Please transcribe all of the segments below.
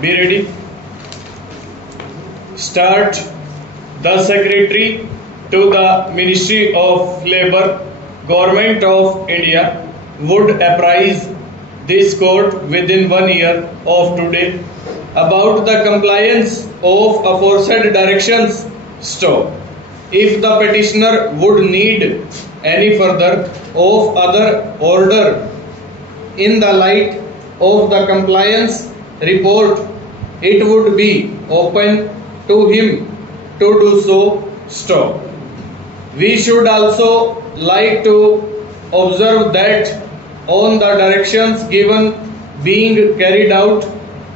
Be ready. Start. The Secretary to the Ministry of Labour, Government of India, would apprise this court within 1 year of today about the compliance of aforesaid directions. Stop. If the petitioner would need any further of other order in the light of the compliance report, it would be open to him to do so. Stop. We should also like to observe that on the directions given being carried out,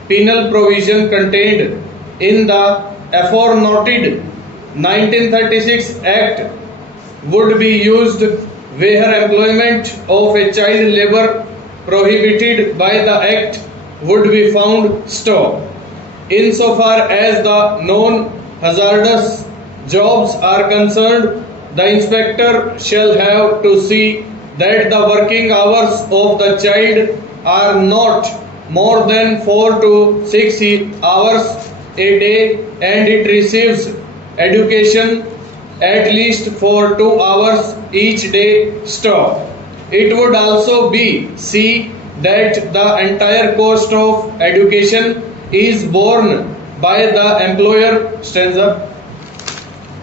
penal provision contained in the aforementioned 1936 Act would be used where employment of a child labor prohibited by the Act would be found. Stop. Insofar as the non-hazardous jobs are concerned, the inspector shall have to see that the working hours of the child are not more than 4 to 6 hours a day and it receives education at least for 2 hours each day. Stop. It would also be see that the entire cost of education is borne by the employer. Stanza.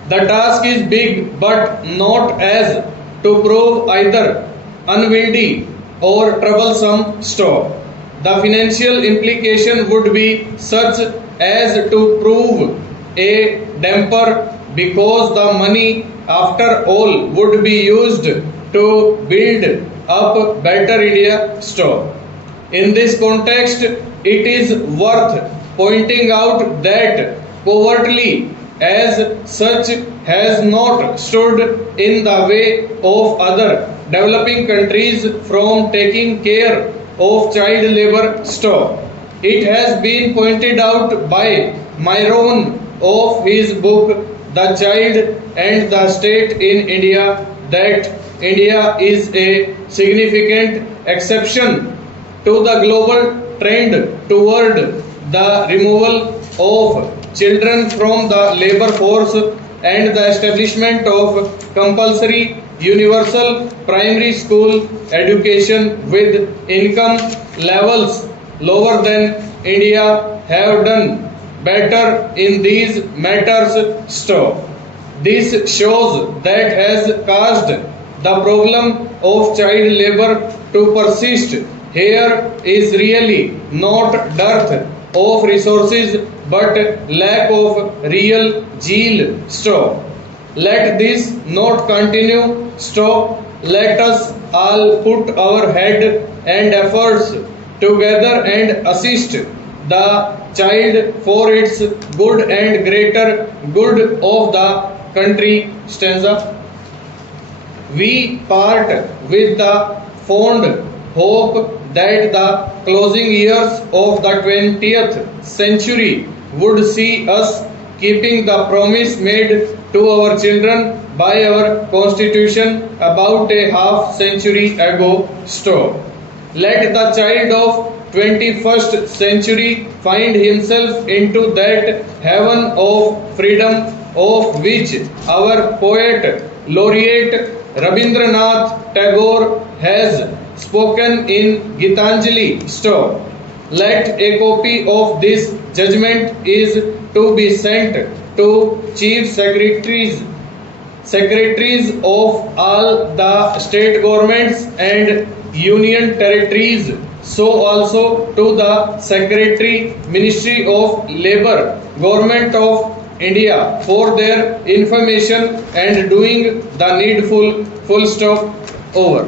The task is big but not as to prove either unwieldy or troublesome. Stop. The financial implication would be such as to prove a damper because the money after all would be used to build up better India. Stop. In this context, it is worth pointing out that poverty as such has not stood in the way of other developing countries from taking care of child labor. Stop. It has been pointed out by Myron of his book The Child and the State in India that India is a significant exception to the global trend toward the removal of children from the labor force and the establishment of compulsory universal primary school education with income levels lower than India have done better in these matters. Stop. This shows that has caused the problem of child labor to persist. Here is really not dearth of resources but lack of real zeal. Stop. Let this not continue. Stop. Let us all put our head and efforts together and assist the child for its good and greater good of the country. Stanza. We part with the fond hope that the closing years of the 20th century would see us keeping the promise made to our children by our constitution about a half century ago. Stop. Let the child of 21st century find himself into that heaven of freedom of which our poet laureate Rabindranath Tagore has spoken in Gitanjali. Stop. Let a copy of this judgment is to be sent to chief secretaries of all the state governments and union territories, so also to the Secretary, Ministry of Labour, Government of India for their information and doing the needful. Full stop. Over.